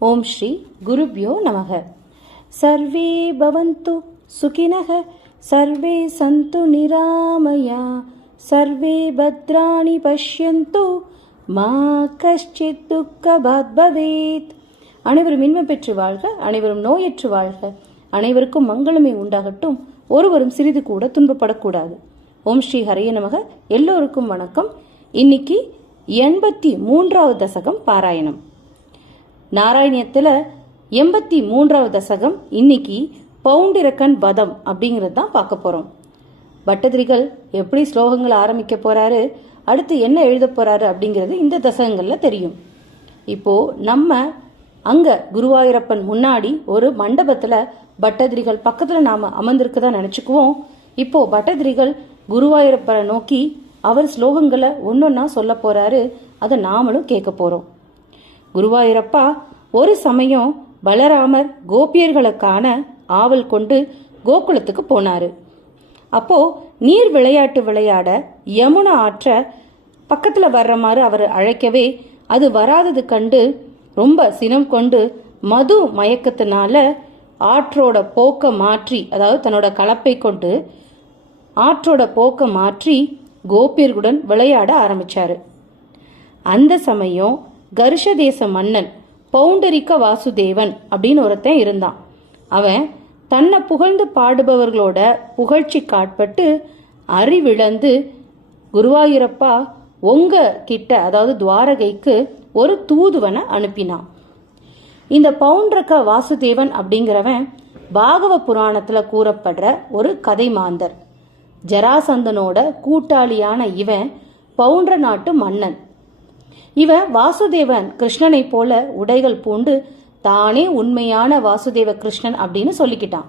ஓம் ஸ்ரீ குருப்யோ நமக. சர்வே பவந்து சுகினக சர்வே சந்து நிராமயா சர்வே பத்ராணி பஷ்யந்து மா கஷ்டித் துக்கபாத் பவேத் அனைவரும் இன்மை பெற்று வாழ்க அனைவரும் நோயற்று வாழ்க. அனைவருக்கும் மங்களமே உண்டாகட்டும். ஒருவரும் சிறிது கூட துன்பப்படக்கூடாது. ஓம் ஸ்ரீ ஹரைய நமக. எல்லோருக்கும் வணக்கம். இன்னைக்கு எண்பத்தி மூன்றாவது தசகம் பாராயணம். நாராயணியத்தில் எண்பத்தி மூன்றாவது தசகம் இன்னைக்கு பவுண்டிரக்கன் வதம் அப்படிங்கிறது தான் பார்க்க போகிறோம் பட்டதிரிகள் எப்படி ஸ்லோகங்கள் ஆரம்பிக்க போகிறாரு அடுத்து என்ன எழுத போகிறாரு அப்படிங்கிறது இந்த தசகங்களில் தெரியும். இப்போது நம்ம அங்கே குருவாயூரப்பன் முன்னாடி ஒரு மண்டபத்தில் பட்டதிரிகள் பக்கத்தில் நாம் அமர்ந்திருக்கதா நினச்சிக்குவோம். இப்போது பட்டதிரிகள் குருவாயூரப்பனை நோக்கி அவர் ஸ்லோகங்களை ஒன்றொன்னா சொல்ல போகிறாரு அதை நாமளும் கேட்க போகிறோம் குருவாயூரப்பா ஒரு சமயம் பலராமர் கோபியர்களை காண ஆவல் கொண்டு கோகுலத்துக்கு போனாரு. அப்போ நீர் விளையாட்டு விளையாட யமுனா ஆற்ற பக்கத்துல வர்றமாறு அவர் அழைக்கவே அது வராதது கண்டு ரொம்ப சினம் கொண்டு மது மயக்கத்தினால ஆற்றோட போக்க மாற்றி அதாவது தன்னோட கலப்பை கொண்டு ஆற்றோட போக்க மாற்றி கோபியர்களுடன் விளையாட ஆரம்பிச்சாரு. அந்த சமயம் கருஷ தேச மன்னன் பவுண்டரிக்க வாசுதேவன் அப்படின்னு ஒருத்தன் இருந்தான். அவன் தன்னை புகழ்ந்து பாடுபவர்களோட புகழ்ச்சி காட்பட்டு அறிவிழந்து குருவாயூரப்பா உங்க கிட்ட அதாவது துவாரகைக்கு ஒரு தூதுவனை அனுப்பினான். இந்த பவுண்டரக்க வாசுதேவன் அப்படிங்கிறவன் பாகவ புராணத்துல கூறப்படுற ஒரு கதை மாந்தர். ஜராசந்தனோட கூட்டாளியான இவன் பவுண்டர நாட்டு மன்னன். இவன் வாசுதேவன் கிருஷ்ணனை போல உடைகள் பூண்டு தானே உண்மையான வாசுதேவ கிருஷ்ணன் அப்படின்னு சொல்லிக்கிட்டான்.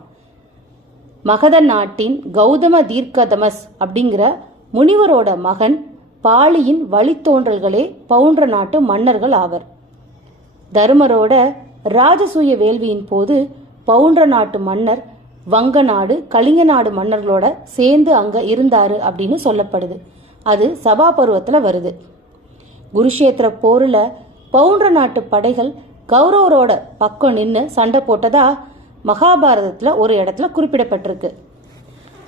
மகத நாட்டின் கௌதம தீர்க்கதமஸ் அப்படிங்கிற முனிவரோட மகன் பாலியின் வழித்தோன்றல்களே பவுண்டர நாட்டு மன்னர்கள் ஆவர். தருமரோட ராஜசூய வேள்வியின் போது பவுண்டர நாட்டு மன்னர் வங்க நாடு கலிங்க நாடு மன்னர்களோட சேர்ந்து அங்க இருந்தாரு அப்படின்னு சொல்லப்படுது. அது சபா பருவத்துல வருது. குருஷேத்திர போரில் பவுண்ட நாட்டு படைகள் கௌரவரோட பக்கம் நின்று சண்டை போட்டதா மகாபாரதத்தில் ஒரு இடத்துல குறிப்பிடப்பட்டிருக்கு.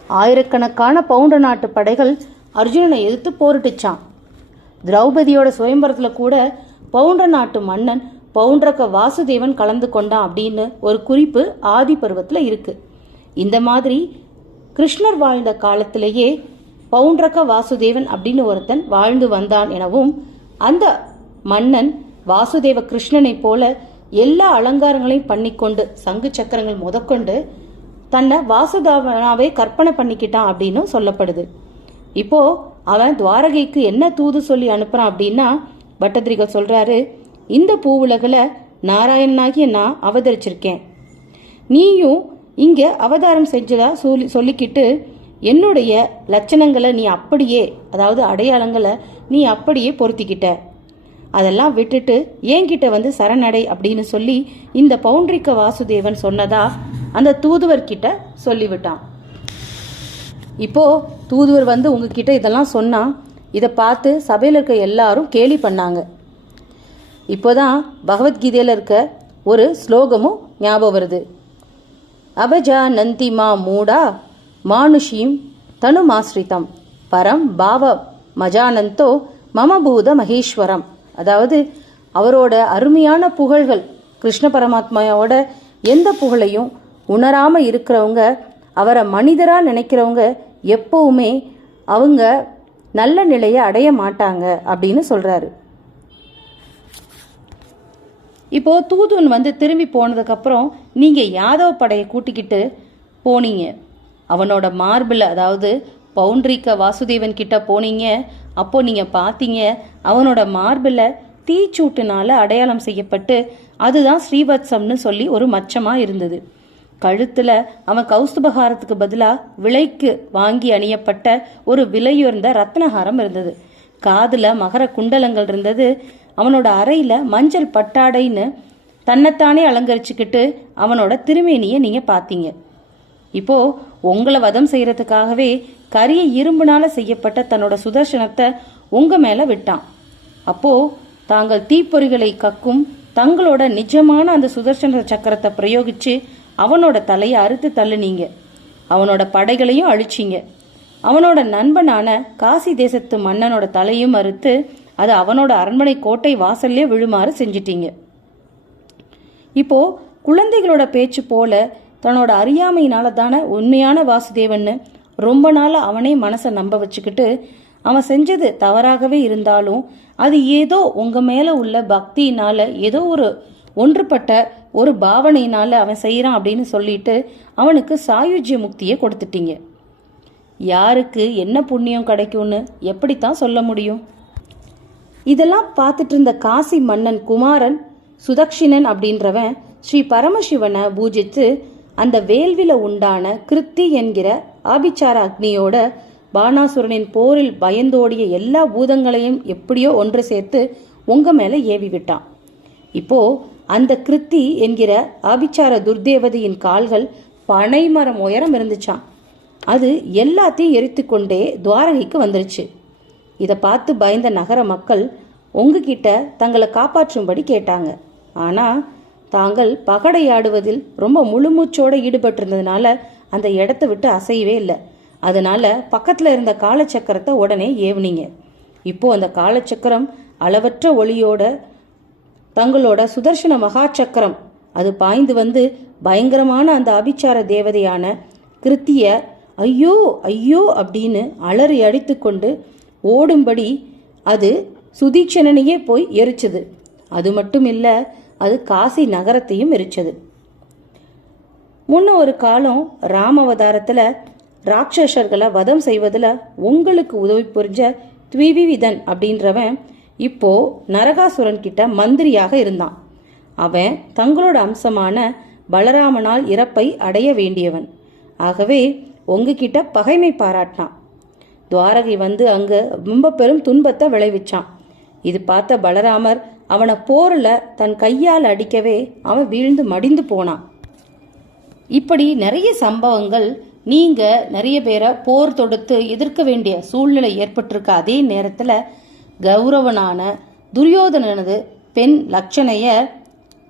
ஆயிரக்கணக்கான பவுண்ட நாட்டு படைகள் அர்ஜுனனை எதிர்த்து போரிட்டுச்சான் திரௌபதியோட சுயம்பரத்தில் கூட பவுண்ட நாட்டு மன்னன் பவுண்டரக்க வாசுதேவன் கலந்து கொண்டான் அப்படின்னு ஒரு குறிப்பு ஆதி பருவத்தில் இருக்கு. இந்த மாதிரி கிருஷ்ணர் வாழ்ந்த காலத்திலேயே பவுண்டரக்க வாசுதேவன் அப்படின்னு ஒருத்தன் வாழ்ந்து வந்தான் எனவும் அந்த மன்னன் வாசுதேவ கிருஷ்ணனைப் போல எல்லா அலங்காரங்களையும் பண்ணிக்கொண்டு சங்கு சக்கரங்கள் முதற்கொண்டு தன்னை வாசுதாவனாவே கற்பனை பண்ணிக்கிட்டான் அப்படின்னு சொல்லப்படுது. இப்போ அவன் துவாரகைக்கு என்ன தூது சொல்லி அனுப்புறான் அப்படின்னா பட்டதிரிகள் சொல்றாரு இந்த பூவுலகில் நாராயணனாகிய நான் அவதரிச்சிருக்கேன். நீயும் இங்கே அவதாரம் செஞ்சதா சொல்லி சொல்லிக்கிட்டு என்னுடைய லட்சணங்களை நீ அப்படியே அதாவது அடையாளங்களை நீ அப்படியே பொருத்திக்கிட்ட. அதெல்லாம் விட்டுட்டு என்கிட்ட வந்து சரணடை அப்படின்னு சொல்லி இந்த பவுண்டரிக்க வாசுதேவன் சொன்னதா அந்த தூதுவர்கிட்ட சொல்லிவிட்டான். இப்போ தூதுவர் வந்து உங்ககிட்ட இதெல்லாம் சொன்னா இதை பார்த்து சபையில் இருக்க எல்லாரும் கேலி பண்ணாங்க. இப்போதான் பகவத்கீதையில் இருக்க ஒரு ஸ்லோகமும் ஞாபகம் வருது. அபஜா நந்திமா மூடா மானுஷீம் தனுமாஸ்ரிதம் பரம் பாவ மஜானந்தோ மமபூத மகேஸ்வரம். அதாவது அவரோட அருமையான புகழ்கள் கிருஷ்ண பரமாத்மாவோட எந்த புகழையும் உணராமல் இருக்கிறவங்க அவரை மனிதராக நினைக்கிறவங்க எப்பவுமே அவங்க நல்ல நிலையை அடைய மாட்டாங்க அப்படின்னு சொல்கிறாரு இப்போ தூதுவன் வந்து திரும்பி போனதுக்கப்புறம் நீங்கள் யாதவ படையை கூட்டிக்கிட்டு போனீங்க? அவனோட மார்பில் அதாவது பவுண்ட்ரிக்க வாசுதேவன் கிட்ட போனீங்க அப்போ நீங்க பார்த்தீங்க அவனோட மார்பில் தீச்சூட்டுனால அடையாளம் செய்யப்பட்டு அதுதான் ஸ்ரீவத்சம்னு சொல்லி ஒரு மச்சமா இருந்தது. கழுத்துல அவன் கௌஸ்துபகாரத்துக்கு பதிலாக விலைக்கு வாங்கி அணியப்பட்ட ஒரு விலையுயர்ந்த ரத்னஹாரம் இருந்தது. காதுல மகர குண்டலங்கள் இருந்தது. அவனோட அறையில மஞ்சள் பட்டாடைன்னு தன்னைத்தானே அலங்கரிச்சுக்கிட்டு அவனோட திருமேனியை நீங்க பார்த்தீங்க. இப்போ உங்களை வதம் செய்யறதுக்காகவே கரிய இரும்புனால செய்யப்பட்ட தன்னோட சுதர்சனத்தை உங்க மேல விட்டான். அப்போ தாங்கள் தீப்பொறிகளை கக்கும் தங்களோட நிஜமான அந்த சுதர்சன சக்கரத்தை பிரயோகிச்சு அவனோட தலையை அறுத்து தள்ளுனீங்க. அவனோட படைகளையும் அழிச்சிங்க. அவனோட நண்பனான காசி தேசத்து மன்னனோட தலையும் அறுத்து அது அவனோட அரண்மனை கோட்டை வாசல்லே விழுமாறு செஞ்சிட்டீங்க. இப்போ குழந்தைகளோட பேச்சு போல தன்னோட அறியாமையினால தானே உண்மையான வாசுதேவன்னு ரொம்ப நாள் அவனே மனசை நம்ப வச்சுக்கிட்டு அவன் செஞ்சது தவறாகவே இருந்தாலும் அது ஏதோ உங்க மேல உள்ள பக்தியினால ஏதோ ஒரு ஒன்றுபட்ட ஒரு பாவனையினால அவன் செய்யறான் அப்படின்னு சொல்லிட்டு அவனுக்கு சாயுஜ்ய முக்தியை கொடுத்துட்டீங்க. யாருக்கு என்ன புண்ணியம் கிடைக்கும்னு எப்படித்தான் சொல்ல முடியும்? இதெல்லாம் பார்த்துட்டு இருந்த காசி மன்னன் குமாரன் சுதக்ஷிணன் அப்படின்றவன் ஸ்ரீ பரமசிவனை பூஜித்து அந்த வேள்வில உண்டான கிருத்தி என்கிற ஆபிச்சார அக்னியோட பானாசுரனின் போரில் பயந்தோடிய எல்லா பூதங்களையும் எப்படியோ ஒன்று சேர்த்து உங்க மேல ஏவி விட்டான் இப்போ அந்த கிருத்தி என்கிற ஆபிச்சார துர்தேவதையின் கால்கள் பனைமரம் உயரம் இருந்துச்சாம். அது எல்லாத்தையும் எரித்து கொண்டே துவாரகைக்கு வந்துருச்சு. இதை பார்த்து பயந்த நகர மக்கள் உங்ககிட்ட தங்களை காப்பாற்றும்படி கேட்டாங்க. ஆனால் தாங்கள் பகடையாடுவதில் ரொம்ப முழுமூச்சோட ஈடுபட்டிருந்ததுனால அந்த இடத்த விட்டு அசையவே இல்லை. அதனால பக்கத்துல இருந்த காலச்சக்கரத்தை உடனே ஏவுனீங்க. இப்போ அந்த காலச்சக்கரம் அளவற்ற ஒளியோட தங்களோட சுதர்சன மகா சக்கரம் அது பாய்ந்து வந்து பயங்கரமான அந்த அபிச்சார தேவதையான கிருத்திய ஐயோ ஐயோ அப்படின்னு அலறி அடித்துக்கொண்டு ஓடும்படி அது சுதீட்சணனையே போய் எரிச்சது. அது மட்டும் இல்லை அது காசி நகரத்தையும் எரிச்சது. முன்ன ஒரு காலம் ராமவதாரத்தில் ராட்சசர்களை வதம் செய்வதில் உங்களுக்கு உதவி புரிஞ்ச த்விவிதன் அப்படின்றவன் இப்போ நரகாசுரன் கிட்ட மந்திரியாக இருந்தான். அவன் தங்களோட அம்சமான பலராமனால் இறப்பை அடைய வேண்டியவன். ஆகவே உங்ககிட்ட பகைமை பாராட்டினான். துவாரகை வந்து அங்கு ரொம்ப பெரும் துன்பத்தை விளைவிச்சான். இது பார்த்த பலராமர் அவனை போரில் தன் கையால் அடிக்கவே அவன் வீழ்ந்து மடிந்து போனான். இப்படி நிறைய சம்பவங்கள் நீங்க நிறைய பேரை போர் தொடுத்து எதிர்க்க வேண்டிய சூழ்நிலை ஏற்பட்டிருக்க அதே நேரத்தில் கௌரவனான துரியோதனனது பெண் லட்சணைய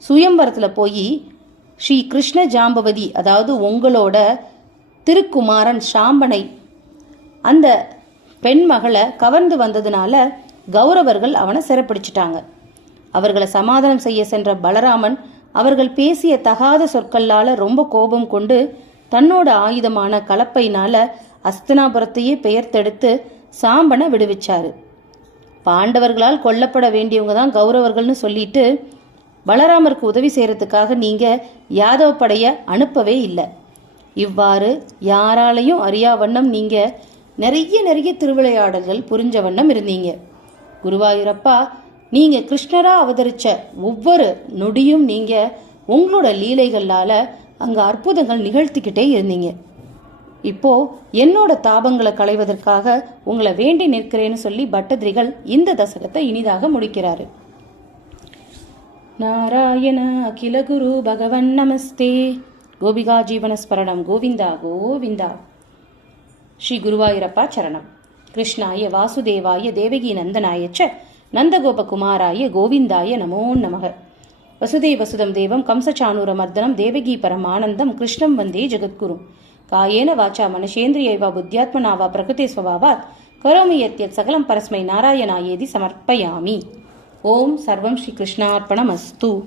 சுயம்பரத்தில் போய் ஸ்ரீ கிருஷ்ண ஜாம்பவதி அதாவது உங்களோட திருக்குமாரன் சாம்பனை அந்த பெண் மகளை கவர்ந்து வந்ததுனால கௌரவர்கள் அவனை சிறப்பிடிச்சிட்டாங்க. அவர்களை சமாதானம் செய்ய சென்ற பலராமன் அவர்கள் பேசிய தகாத சொற்களால ரொம்ப கோபம் கொண்டு தன்னோட ஆயுதமான கலப்பையினால அஸ்தினாபுரத்தையே பெயர்த்தெடுத்து சாம்பனை விடுவிச்சாரு. பாண்டவர்களால் கொல்லப்பட வேண்டியவங்க தான் கௌரவர்கள்னு சொல்லிட்டு பலராமருக்கு உதவி செய்யறதுக்காக நீங்க யாதவ படைய அனுப்பவே இல்லை. இவ்வாறு யாராலையும் அறியா வண்ணம் நீங்க நிறைய நிறைய திருவிளையாடல்கள் புரிஞ்ச வண்ணம் இருந்தீங்க. குருவாயூரப்பா நீங்க கிருஷ்ணரா அவதரிச்ச ஒவ்வொரு நொடியும் நீங்க உங்களோட லீலைகளால அங்க அற்புதங்கள் நிகழ்த்திக்கிட்டே இருந்தீங்க. இப்போ என்னோட தாபங்களை களைவதற்காக உங்களை வேண்டி நிற்கிறேன்னு சொல்லி பட்டதிரிகள் இந்த தசகத்தை இனிதாக முடிக்கிறாரு. நாராயண அகில குரு பகவன் நமஸ்தே. கோபிகா ஜீவனஸ்மரணம் கோவிந்தா கோவிந்தா. ஸ்ரீ குருவாயூரப்பா சரணம். கிருஷ்ணாய வாசுதேவாய தேவகி நந்தனாயச்ச நந்தகோபகுமாராய கோவிந்தாய நமோ நமக. வசுதே வசுதம் தேவம் கம்சச்சானூரமர்தனம் தேவகி பரமானந்தம் கிருஷ்ணம் வந்தே ஜெகத்குரு. காயேன வாச்சா மனுஷேந்திரியைவா புத்தியாத்மனாவா பிரகிருதே ஸ்வபாவாத் கரோமி யத்யத் சகலம் பரஸ்மை நாராயணாயேதி சமர்ப்பயாமி. ஓம் சர்வம் ஸ்ரீ கிருஷ்ணார்ப்பணமஸ்து